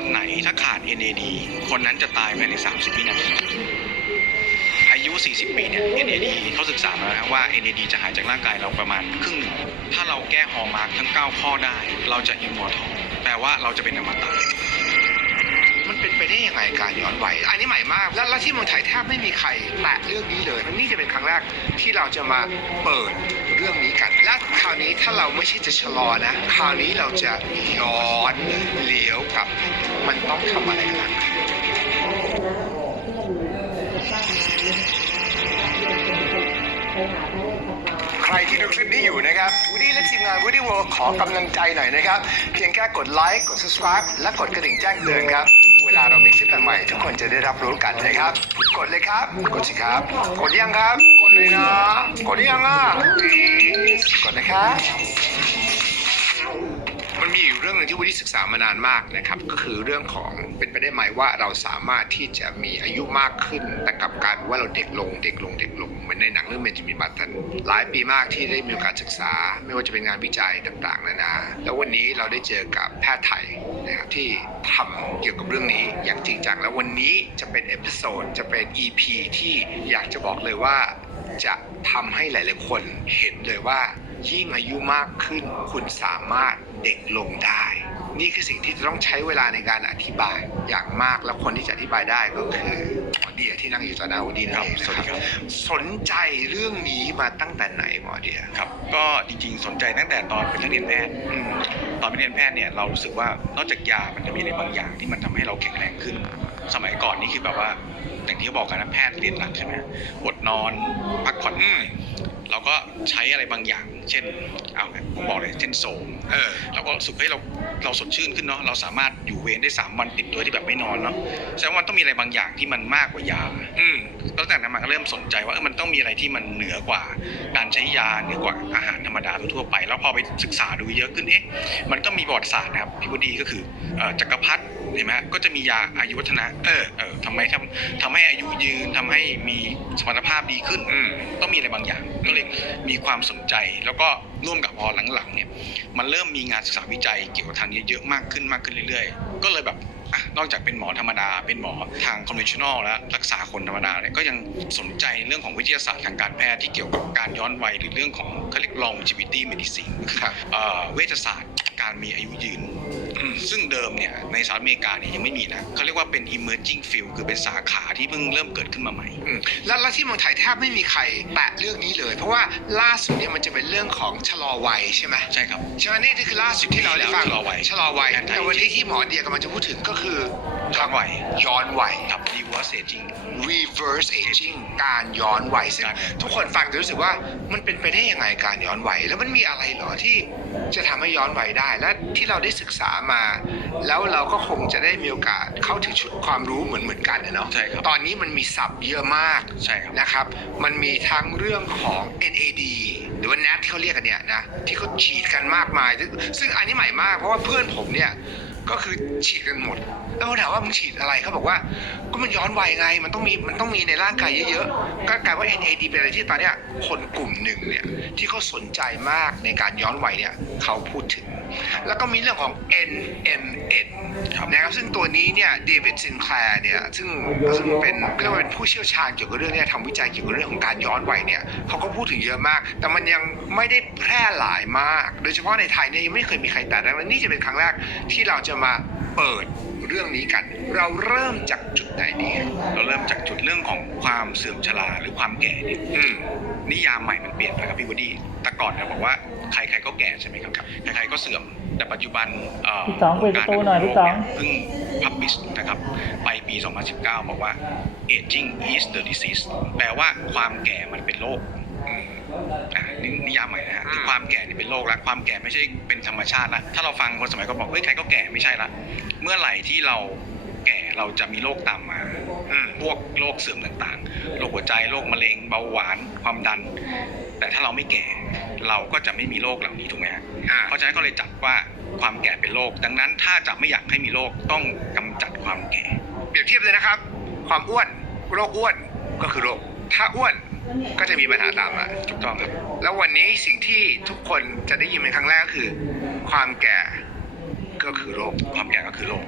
คนไหนถ้าขาด NAD คนนั้นจะตายภายใน 30 วินาที อายุ 40 ปีเนี่ย NAD เขาศึกษามานะครับว่า NAD จะหายจากร่างกายเราประมาณครึ่งหนึ่ง ถ้าเราแก้ฮอร์มาร์กทั้ง 9 ข้อได้ เราจะอิมมอร์ทัลแปลว่าเราจะเป็นอมตะ เป็นไปได้ยังไงการย้อนวัยอันนี้ใหม่มาก แล้วที่เมืองไทยแทบไม่มีใครแตะเรื่องนี้เลยนี่จะเป็นครั้งแรกที่เราจะมาเปิดเรื่องนี้กันและคราวนี้ถ้าเราไม่ใช่จะชะลอนะ คราวนี้เราจะย้อนเลี้ยวกับ มันต้องทำอะไรกันใครที่ดูคลิปนี้อยู่นะครับวูดี้และทีมงานวูดี้ World ขอกำลังใจหน่อยนะครับ เพียงแค่กดไลค์ กด subscribe และกดกระดิ่งแจ้งเตือนครับ เวลาเรามีคลิปใหม่ๆทุกคนจะได้รับรู้กันนะครับ กดเลยครับ กดสิครับ กดยังครับ กดเลยนะ กดยังอะ กดนะครับมันมีอยู่เรื่องหนึ่งที่วุฒิศึกษามานานมากนะครับ ก็คือเรื่องของ เป็นไปได้ไหมว่าเราสามารถที่จะมีอายุมากขึ้น แต่กลับกลายเป็นว่าเราเด็กลงเด็กลงเด็กลงเหมือนในหนังเรื่องเบนจามินบัตตันหลายปีมากที่ได้มีโอกาสศึกษา ไม่ว่าจะเป็นงานวิจัยต่างๆนานาแล้ววันนี้เราได้เจอกับแพทย์ไทยนะครับที่ทำเกี่ยวกับเรื่องนี้อย่างจริงจังแล้ววันนี้จะเป็นเอพิโซดจะเป็น EP ที่อยากจะบอกเลยว่าจะทำให้หลายๆคนเห็นเลยว่ายิ่งอายุมากขึ้นคุณสามารถเด็กลงได้ นี่คือสิ่งที่จะต้องใช้เวลาในการอธิบายอย่างมากแล้วคนที่จะอธิบายได้ก็คือหมอเดียที่นั่งอยู่ต่อหน้าวันนี้นั่นเองนะสวัสดีครับ สนใจเรื่องนี้มาตั้งแต่ไหนหมอเดียครับ ก็จริงๆ สนใจตั้งแต่ตอนเป็นนักเรียนแพทย์อืมตอนเป็นนักเรียนแพทย์เนี่ยเรารู้สึกว่านอกจากยามันจะมีอะไรบางอย่างที่มันทำให้เราแข็งแรงขึ้น สมัยก่อนนี่คือแบบว่าอย่างที่เขาบอกกันนะแพทย์เรียนหลักใช่ไหมอดนอนพักผ่อนน้อย เราก็ใช้อะไรบางอย่าง เช่นเอาผมบอกเลยเช่นโสมเออเราก็รู้สึกเฮ้ยเราเราสดชื่นขึ้นเนาะเราสามารถอยู่เวรได้สามวันติดโดยที่แบบไม่นอนเนาะแสดงว่ามันต้องมีอะไรบางอย่างที่มันมากกว่ายาอืม ตั้งแต่นั้นมาก็เริ่มสนใจว่าเออมันต้องมีอะไรที่มันเหนือกว่าการใช้ยาเหนือกว่าอาหารธรรมดาทั่วๆไป แล้วพอไปศึกษาดูเยอะขึ้นเอ๊ะมันก็มีประวัติศาสตร์นะครับพี่บุดีก็คือเอ่อจักรพรรดิเห็นไหมฮะก็จะมียาอายุวัฒนะเออเออทำไมทำทำให้อายุยืนทำให้มีสมรรถภาพดีขึ้นอืมต้องมีอะไรบางอย่างก็เลยมีความสนใจแล้วก็ร่วมกับพอหลังๆเนี่ยมันเริ่มมีงานศึกษาวิจัยเกี่ยวกับทางนี้เยอะมากขึ้นมากขึ้นเรื่อยๆ ก็เลยแบบอะนอกจากเป็นหมอธรรมดา เป็นหมอทาง conventional แล้วรักษาคนธรรมดาเนี่ยก็ยังสนใจเรื่องของวิทยาศาสตร์ทางการแพทย์ที่เกี่ยวกับการย้อนวัยหรือเรื่องของเขาเรียก longevity medicine ก็คือครับเอ่อเวชศาสตร์การมีอายุยืนอืม ซึ่งเดิมเนี่ยในสหรัฐอเมริกาเนี่ยยังไม่มีนะเขาเรียกว่าเป็น emerging field คือเป็นสาขาที่เพิ่งเริ่มเกิดขึ้นมาใหม่อืมแล้วแล้วที่เมืองไทยแทบไม่มีใครแตะเรื่องนี้เลย เพราะว่าล่าสุดเนี่ยมันจะเป็นเรื่องของชะลอวัยใช่ไหมใช่ครับใช่ไหมนี่นี่คือล่าสุดที่เราได้ฟังชะลอวัยชะลอวัยแผนไทยแต่วันนี้ที่หมอเดียกำลังจะพูดถึงก็คือย้อนวัยย้อนวัยกับ reverse aging reverse aging การย้อนวัยซึ่งการทุกคนฟังจะรู้สึกว่ามันเป็นไปได้ยังไงการย้อนวัยแล้วมันมีอะไรเหรอที่จะทำให้ย้อนวัยได้ และที่เราได้ศึกษามา แล้วเราก็คงจะได้มีโอกาสเข้าถึงชุดความรู้เหมือนเหมือนๆกันนะเนาะใช่ครับตอนนี้มันมีศัพท์เยอะมากใช่ครับนะครับ มันมีทั้งเรื่องของ NAD หรือว่า NAT ที่เขาเรียกกันเนี่ยนะที่เขาฉีดกันมากมาย ซึ่งซึ่งอันนี้ใหม่มากเพราะว่าเพื่อนผมเนี่ยก็คือฉีดกันหมด แล้วผมถามว่ามึงฉีดอะไรเขาบอกว่า ก็มันย้อนวัยไง มันต้องมี มันต้องมีในร่างกายเยอะๆ ก็กลายว่า NAD เป็นอะไรที่ตอนเนี้ยคนกลุ่มหนึ่งเนี่ยที่เขาสนใจมากในการย้อนวัยเนี่ยเขาพูดถึง แล้วก็มีเรื่องของ NMN นะครับซึ่งตัวนี้เนี่ยเดวิดซินแคลร์เนี่ยซึ่งซึ่งเป็นเรียกว่าเป็นผู้เชี่ยวชาญเกี่ยวกับเรื่องเนี้ทำวิจัยเกี่ยวกับเรื่องของการย้อนวัยเนี่ยเขาก็พูดถึงเยอะมาก แต่มันยังไม่ได้แพร่หลายมาก โดยเฉพาะในไทยเนี่ยยังไม่เคยมีใครแตะดังนั้นนี่จะเป็นครั้งแรกที่เราจะมาเปิดเรื่องนี้กัน เราเริ่มจากจุดไหนดีเราเริ่มจากจุดเรื่องของความเสื่อมชราหรือความแก่เนี่ยอืมนิยามใหม่มันเปลี่ยนไปครับพี่วดี้แต่ก่อนเนี่ยบอกว่า ใครๆก็แก่ใช่ไหมครับใครๆก็เสื่อมแต่ปัจจุบันเอ่อพี่ต๋องปิดประตูหน่อยพี่ต๋องเพิ่งพับบิชนะครับไปปี 2019 บอกว่า aging is the disease แปลว่าความแก่มันเป็นโรคอืมอะนี่นิยามใหม่นะฮะอืมคือความแก่นี่เป็นโรคแล้วความแก่ไม่ใช่เป็นธรรมชาติละถ้าเราฟังคนสมัยก็บอกเฮ้ยใครก็แก่ไม่ใช่ละเมื่อไหร่ที่เราแก่เราจะมีโรคตามมาอืมพวกโรคเสื่อมต่างๆ โรคหัวใจ โรคมะเร็ง เบาหวาน ความดัน แต่ถ้าเราไม่แก่เราก็จะไม่มีโรคเหล่านี้ถูกไหมฮะอ่าเพราะฉะนั้นก็เลยจัดว่าความแก่เป็นโรคดังนั้นถ้าจะไม่อยากให้มีโรคต้องกำจัดความแก่ เปรียบเทียบเลยนะครับ ความอ้วนโรคอ้วนก็คือโรค ถ้าอ้วนก็จะมีปัญหาตามมาถูกต้องครับ แล้ววันนี้สิ่งที่ทุกคนจะได้ยินเป็นครั้งแรกก็คือ ความแก่ก็คือโรค ความแก่ก็คือโรค